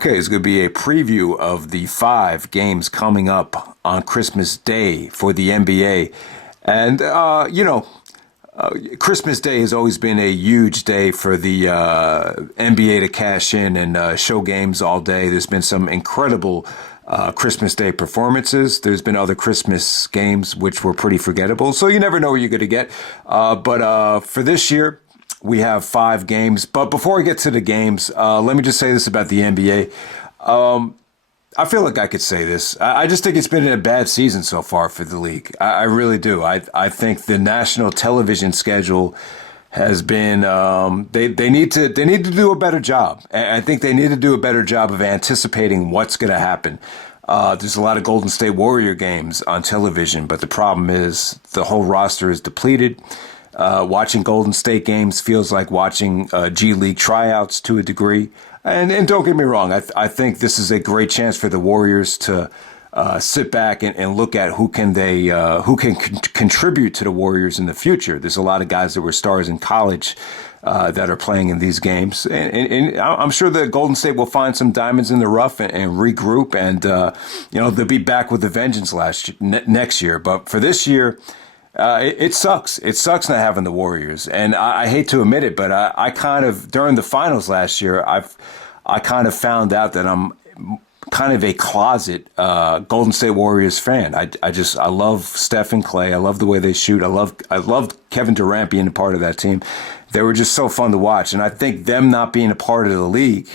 Okay, it's going to be a preview of the 5 games coming up on Christmas Day for the NBA. And, Christmas Day has always been a huge day for the NBA to cash in and show games all day. There's been some incredible Christmas Day performances. There's been other Christmas games which were pretty forgettable. So you never know what you're going to get. But for this year, we have 5 games. But before I get to the games, let me just say this about the NBA. I feel like I could say this. I just think it's been a bad season so far for the league. I really do. I think the national television schedule has been they need to do a better job. I think they need to do a better job of anticipating what's going to happen. There's a lot of Golden State Warrior games on television, but the problem is the whole roster is depleted. Watching Golden State games feels like watching G League tryouts to a degree. And don't get me wrong, I think this is a great chance for the Warriors to sit back and look at who can contribute to the Warriors in the future. There's a lot of guys that were stars in college that are playing in these games, and I'm sure that Golden State will find some diamonds in the rough and regroup, and they'll be back with a vengeance next year. But for this year. It sucks. It sucks not having the Warriors, and I hate to admit it, but I kind of during the finals last year, I kind of found out that I'm kind of a closet Golden State Warriors fan. I love Steph and Clay. I love the way they shoot. I loved Kevin Durant being a part of that team. They were just so fun to watch, and I think them not being a part of the league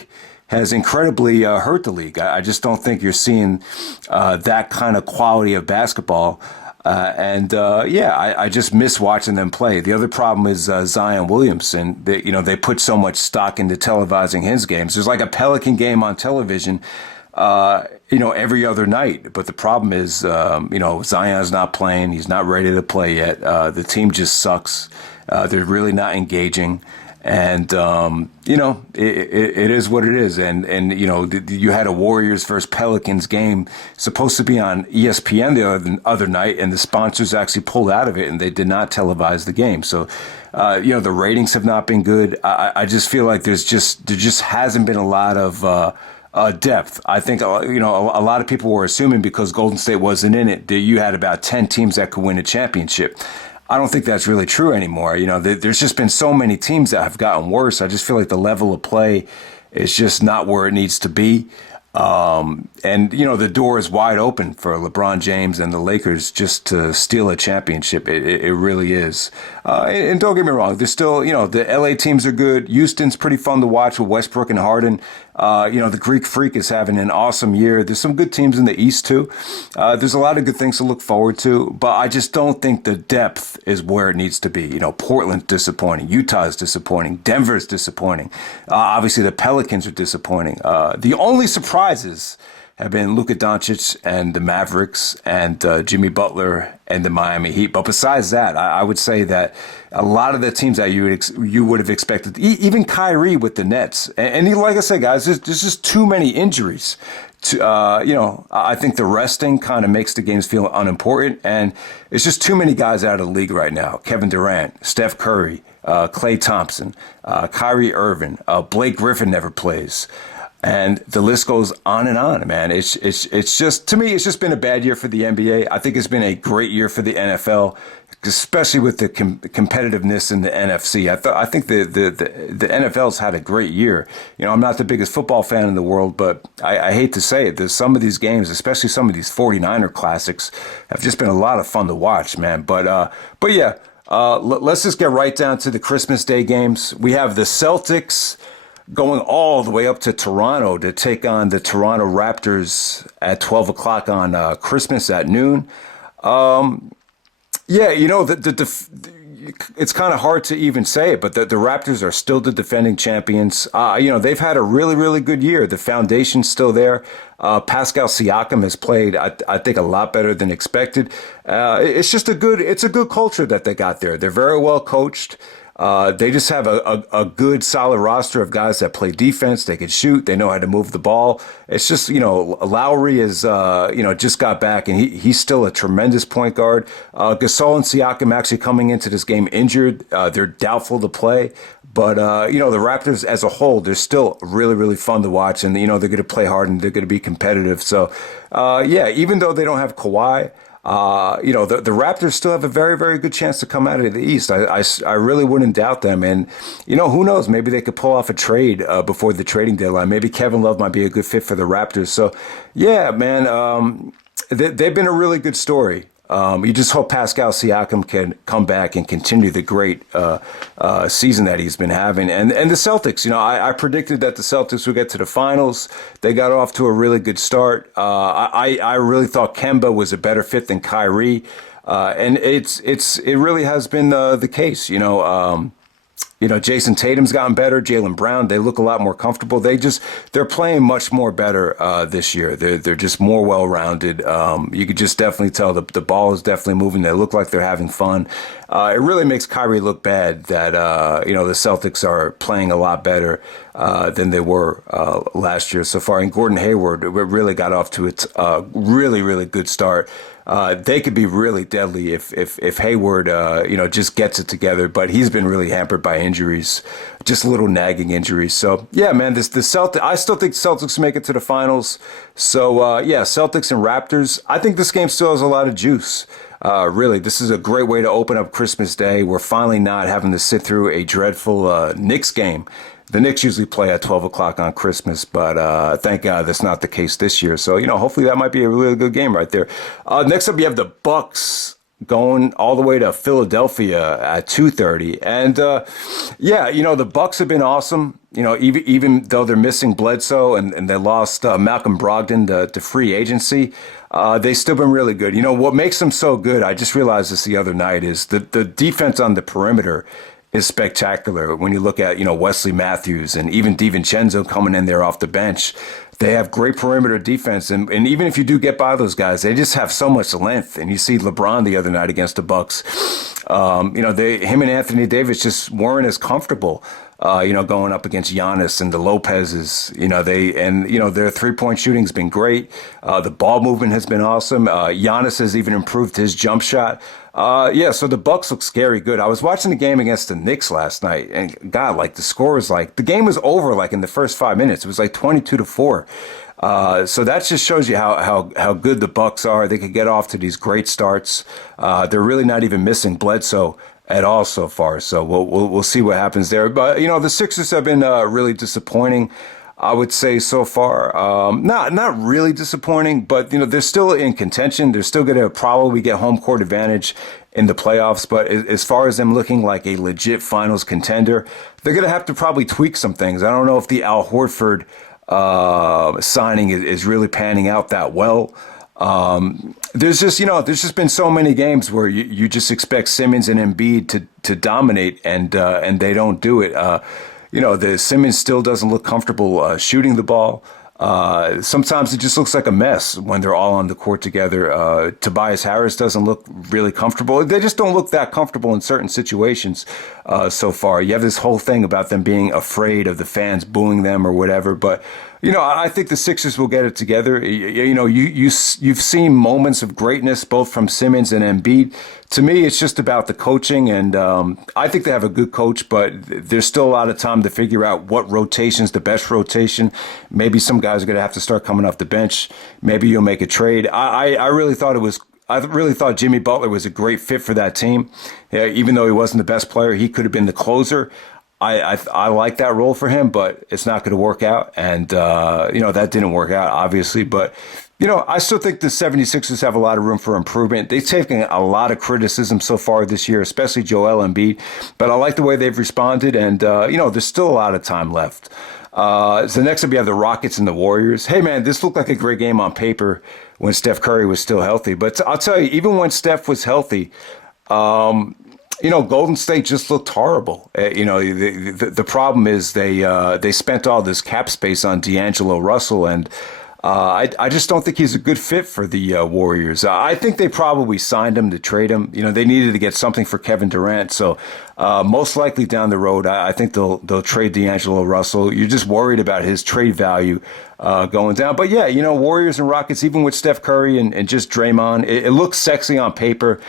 has incredibly hurt the league. I just don't think you're seeing that kind of quality of basketball. I just miss watching them play. The other problem is Zion Williamson. They put so much stock into televising his games. There's like a Pelican game on television, every other night. But the problem is, Zion's not playing. He's not ready to play yet. The team just sucks. They're really not engaging. And, it is what it is. And you had a Warriors versus Pelicans game supposed to be on ESPN the other night, and the sponsors actually pulled out of it, and they did not televise the game. So, the ratings have not been good. I just feel like there just hasn't been a lot of depth. I think, a lot of people were assuming because Golden State wasn't in it, that you had about 10 teams that could win a championship. I don't think that's really true anymore. There's just been so many teams that have gotten worse. I just feel like the level of play is just not where it needs to be. The door is wide open for LeBron James and the Lakers just to steal a championship. It really is. And don't get me wrong, there's still, the LA teams are good. Houston's pretty fun to watch with Westbrook and Harden. The Greek Freak is having an awesome year. There's some good teams in the East too. There's a lot of good things to look forward to, but I just don't think the depth is where it needs to be. Portland's disappointing. Utah's disappointing. Denver's disappointing. Obviously the Pelicans are disappointing. The only surprises have been Luka Doncic and the Mavericks and Jimmy Butler and the Miami Heat. But besides that, I would say that a lot of the teams that you would have expected, even Kyrie with the Nets, and like I said, guys, there's just too many injuries. I think the resting kind of makes the games feel unimportant, and it's just too many guys out of the league right now. Kevin Durant, Steph Curry, Klay Thompson, Kyrie Irving, Blake Griffin never plays. And the list goes on and on, man. It's just, to me, it's just been a bad year for the NBA. I think it's been a great year for the NFL, especially with the competitiveness in the NFC. I think the NFL's had a great year. I'm not the biggest football fan in the world, but I hate to say it. There's some of these games, especially some of these 49er classics, have just been a lot of fun to watch, man. But yeah, let's just get right down to the Christmas Day games. We have the Celtics going all the way up to Toronto to take on the Toronto Raptors at 12 o'clock on Christmas at noon. It's kind of hard to even say it, but the Raptors are still the defending champions. They've had a really, really good year. The foundation's still there. Pascal Siakam has played, I think, a lot better than expected. It's a good culture that they got there. They're very well coached. They just have a good, solid roster of guys that play defense. They can shoot. They know how to move the ball. It's just, Lowry is, just got back, and he's still a tremendous point guard. Gasol and Siakam actually coming into this game injured. They're doubtful to play. But, the Raptors as a whole, they're still really, really fun to watch. And, they're going to play hard and they're going to be competitive. So, even though they don't have Kawhi, the Raptors still have a very, very good chance to come out of the East. I really wouldn't doubt them. And, who knows? Maybe they could pull off a trade before the trading deadline. Maybe Kevin Love might be a good fit for the Raptors. So, yeah, man, they've been a really good story. You just hope Pascal Siakam can come back and continue the great season that he's been having. And the Celtics, I predicted that the Celtics would get to the finals. They got off to a really good start. I really thought Kemba was a better fit than Kyrie. And it really has been the case, Jason Tatum's gotten better. Jaylen Brown, they look a lot more comfortable. They're playing much more better this year. They're just more well-rounded. You could just definitely tell the ball is definitely moving. They look like they're having fun. It really makes Kyrie look bad that, the Celtics are playing a lot better than they were last year so far. And Gordon Hayward really got off to its really, really good start. They could be really deadly if Hayward, just gets it together. But he's been really hampered by injuries, just little nagging injuries. So yeah, man, I still think Celtics make it to the finals. So Celtics and Raptors. I think this game still has a lot of juice. Really, this is a great way to open up Christmas Day. We're finally not having to sit through a dreadful Knicks game. The Knicks usually play at 12 o'clock on Christmas, but thank God that's not the case this year. So, hopefully that might be a really good game right there. Next up, you have the Bucks going all the way to Philadelphia at 2:30. And, the Bucks have been awesome. Even though they're missing Bledsoe and they lost Malcolm Brogdon to free agency, they've still been really good. What makes them so good, I just realized this the other night, is the defense on the perimeter is spectacular. When you look at, Wesley Matthews and even DiVincenzo coming in there off the bench, they have great perimeter defense. And even if you do get by those guys, they just have so much length. And you see LeBron the other night against the Bucks. Him and Anthony Davis just weren't as comfortable, going up against Giannis and the Lopez's. Their 3-point shooting's been great. The ball movement has been awesome. Giannis has even improved his jump shot. So the Bucks look scary good. I was watching the game against the Knicks last night, and God, the score was the game was over in the first 5 minutes. It was 22-4. So that just shows you how good the Bucks are. They could get off to these great starts. They're really not even missing Bledsoe at all so far. So we'll see what happens there. But the Sixers have been really disappointing, I would say, so far. Not really disappointing, but they're still in contention. They're still going to probably get home court advantage in the playoffs. But as far as them looking like a legit finals contender, they're going to have to probably tweak some things. I don't know if the Al Horford signing is really panning out that well. There's just been so many games where you just expect Simmons and Embiid to dominate, and they don't do it. The Simmons still doesn't look comfortable shooting the ball. Sometimes it just looks like a mess when they're all on the court together. Tobias Harris doesn't look really comfortable. They just don't look that comfortable in certain situations so far. You have this whole thing about them being afraid of the fans booing them or whatever, but I think the Sixers will get it together. You've seen moments of greatness both from Simmons and Embiid. To me, it's just about the coaching, and I think they have a good coach, but there's still a lot of time to figure out what rotation's the best rotation. Maybe some guys are going to have to start coming off the bench. Maybe you'll make a trade. I really thought Jimmy Butler was a great fit for that team. Yeah, even though he wasn't the best player, he could have been the closer. I like that role for him, but it's not going to work out. And, that didn't work out, obviously. But, I still think the 76ers have a lot of room for improvement. They've taken a lot of criticism so far this year, especially Joel Embiid. But I like the way they've responded. And, there's still a lot of time left. So next up, we have the Rockets and the Warriors. Hey, man, this looked like a great game on paper when Steph Curry was still healthy. But I'll tell you, even when Steph was healthy, Golden State just looked horrible. The problem is they spent all this cap space on D'Angelo Russell, and I just don't think he's a good fit for the Warriors. I think they probably signed him to trade him. They needed to get something for Kevin Durant, so Most likely down the road, I think they'll trade D'Angelo Russell. You're just worried about his trade value going down. But yeah, Warriors and Rockets, even with Steph Curry and just Draymond, it looks sexy on paper.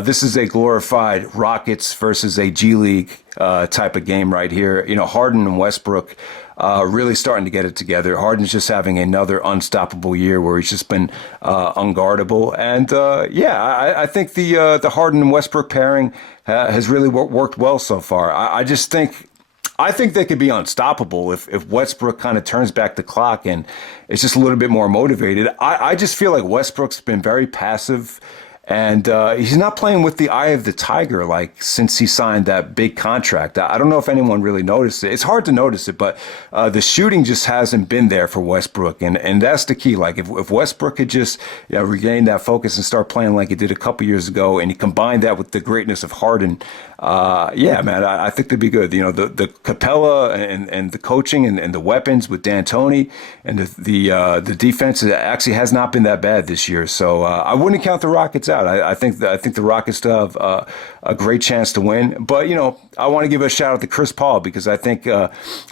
This is a glorified Rockets versus a G League type of game right here. Harden and Westbrook really starting to get it together. Harden's just having another unstoppable year where he's just been unguardable. And I think the Harden and Westbrook pairing has really worked well so far. I think they could be unstoppable if Westbrook kind of turns back the clock and is just a little bit more motivated. I just feel like Westbrook's been very passive. And he's not playing with the eye of the tiger like since he signed that big contract. I don't know if anyone really noticed it. It's hard to notice it, but the shooting just hasn't been there for Westbrook, and that's the key. Like if Westbrook could just regain that focus and start playing like he did a couple years ago, and he combined that with the greatness of Harden, man, I think they'd be good. The Capella and the coaching and the weapons with D'Antoni and the defense actually has not been that bad this year. So I wouldn't count the Rockets out. I think the Rockets still have a great chance to win. But I want to give a shout out to Chris Paul because I think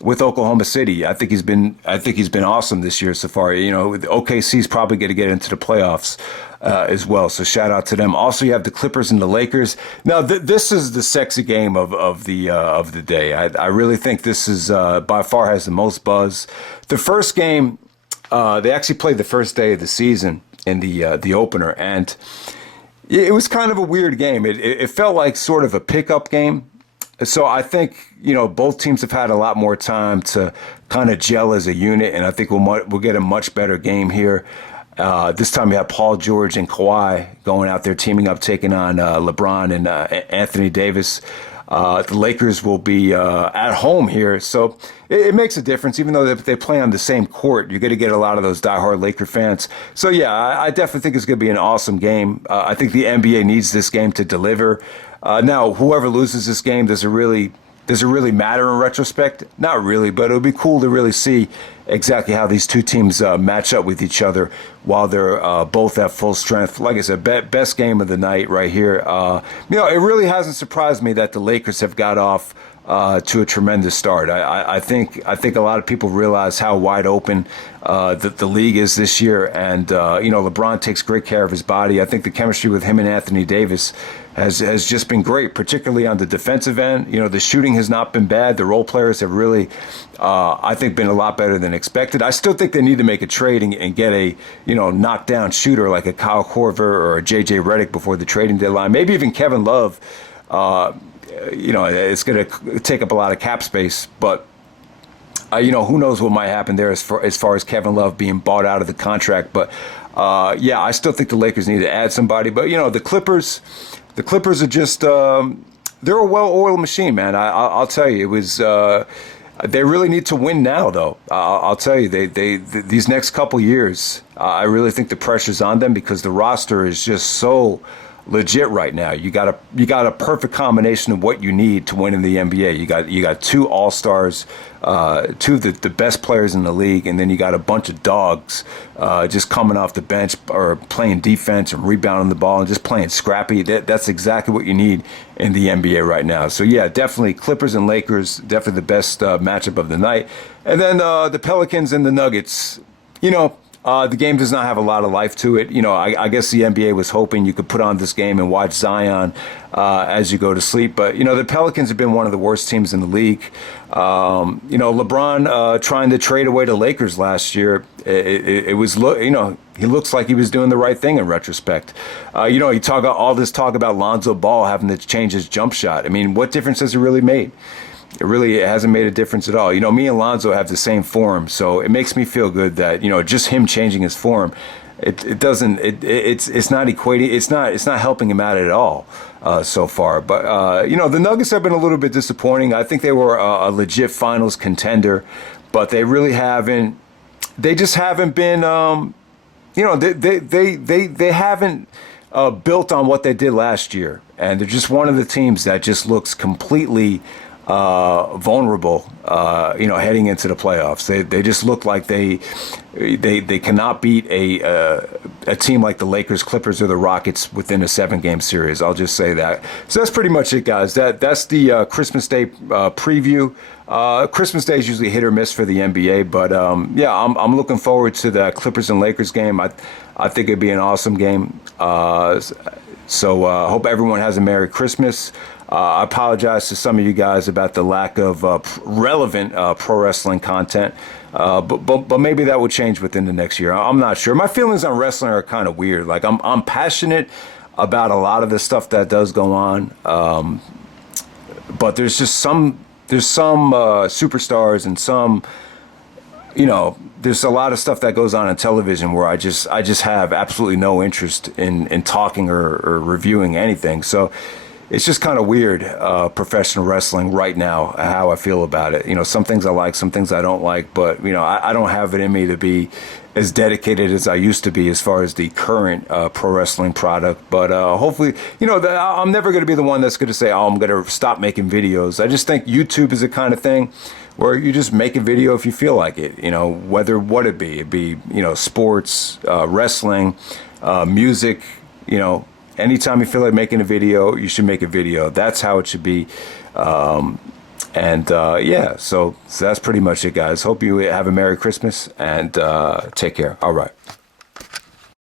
with Oklahoma City, I think he's been awesome this year so far. OKC's probably going to get into the playoffs as well. So shout out to them. Also, you have the Clippers and the Lakers. Now, this is the sexy game of the day. I really think this is by far has the most buzz. The first game, they actually played the first day of the season in the opener, and it was kind of a weird game. It felt like sort of a pickup game. So I think, both teams have had a lot more time to kind of gel as a unit, and I think we'll get a much better game here. This time you have Paul George and Kawhi going out there teaming up, taking on LeBron and Anthony Davis. The Lakers will be at home here, so it makes a difference. Even though they play on the same court, you're going to get a lot of those diehard Laker fans. So yeah, I definitely think it's going to be an awesome game. I think the NBA needs this game to deliver. Now, whoever loses this game, does it really matter in retrospect? Not really, but it would be cool to really see exactly how these two teams match up with each other while they're both at full strength. Like I said, best game of the night right here. It really hasn't surprised me that the Lakers have got off to a tremendous start. I think a lot of people realize how wide open the league is this year, and LeBron takes great care of his body. I think the chemistry with him and Anthony Davis has just been great, particularly on the defensive end. The shooting has not been bad. The role players have really, I think, been a lot better than expected. I still think they need to make a trade and get a knockdown shooter like a Kyle Korver or a JJ Redick before the trading deadline. Maybe even Kevin Love. It's going to take up a lot of cap space, but who knows what might happen there as far as Kevin Love being bought out of the contract. But I still think the Lakers need to add somebody. But the Clippers are just they're a well-oiled machine, man. I'll tell you, it was. They really need to win now, though. I'll tell you, these next couple years, I really think the pressure's on them because the roster is just so legit right now. You got a perfect combination of what you need to win in the NBA. You got two all-stars, two of the best players in the league, and then you got a bunch of dogs just coming off the bench or playing defense and rebounding the ball and just playing scrappy. That's exactly what you need in the NBA right now. So yeah, definitely Clippers and Lakers, definitely the best matchup of the night. And then the Pelicans and the Nuggets. The game does not have a lot of life to it. I guess the NBA was hoping you could put on this game and watch Zion as you go to sleep. But, the Pelicans have been one of the worst teams in the league. LeBron trying to trade away the Lakers last year, it was, he looks like he was doing the right thing in retrospect. He talk all this talk about Lonzo Ball having to change his jump shot. I mean, what difference has it really made? It hasn't made a difference at all. Me and Lonzo have the same form, so it makes me feel good that just him changing his form, it's not equating, it's not helping him out at all so far. But the Nuggets have been a little bit disappointing. I think they were a legit finals contender, but they really haven't. They just haven't been. They haven't built on what they did last year, and they're just one of the teams that just looks completely vulnerable, heading into the playoffs. They just look like they cannot beat a team like the Lakers, Clippers, or the Rockets within a 7-game series. I'll just say that. So that's pretty much it, guys. That's the Christmas Day preview. Christmas Day is usually hit or miss for the NBA, but yeah, I'm looking forward to the Clippers and Lakers game. I think it'd be an awesome game. So hope everyone has a Merry Christmas. I apologize to some of you guys about the lack of relevant pro wrestling content, but maybe that will change within the next year. I'm not sure. My feelings on wrestling are kind of weird. Like I'm passionate about a lot of the stuff that does go on, but there's some superstars and some, there's a lot of stuff that goes on television where I just have absolutely no interest in talking or reviewing anything. So it's just kind of weird, professional wrestling right now, how I feel about it. Some things I like, some things I don't like, but, I don't have it in me to be as dedicated as I used to be as far as the current pro wrestling product. But hopefully, I'm never going to be the one that's going to say, oh, I'm going to stop making videos. I just think YouTube is the kind of thing where you just make a video if you feel like it, whether what it be. It'd be, sports, wrestling, music, anytime you feel like making a video, you should make a video. That's how it should be. Yeah, so that's pretty much it, guys. Hope you have a Merry Christmas and take care. All right.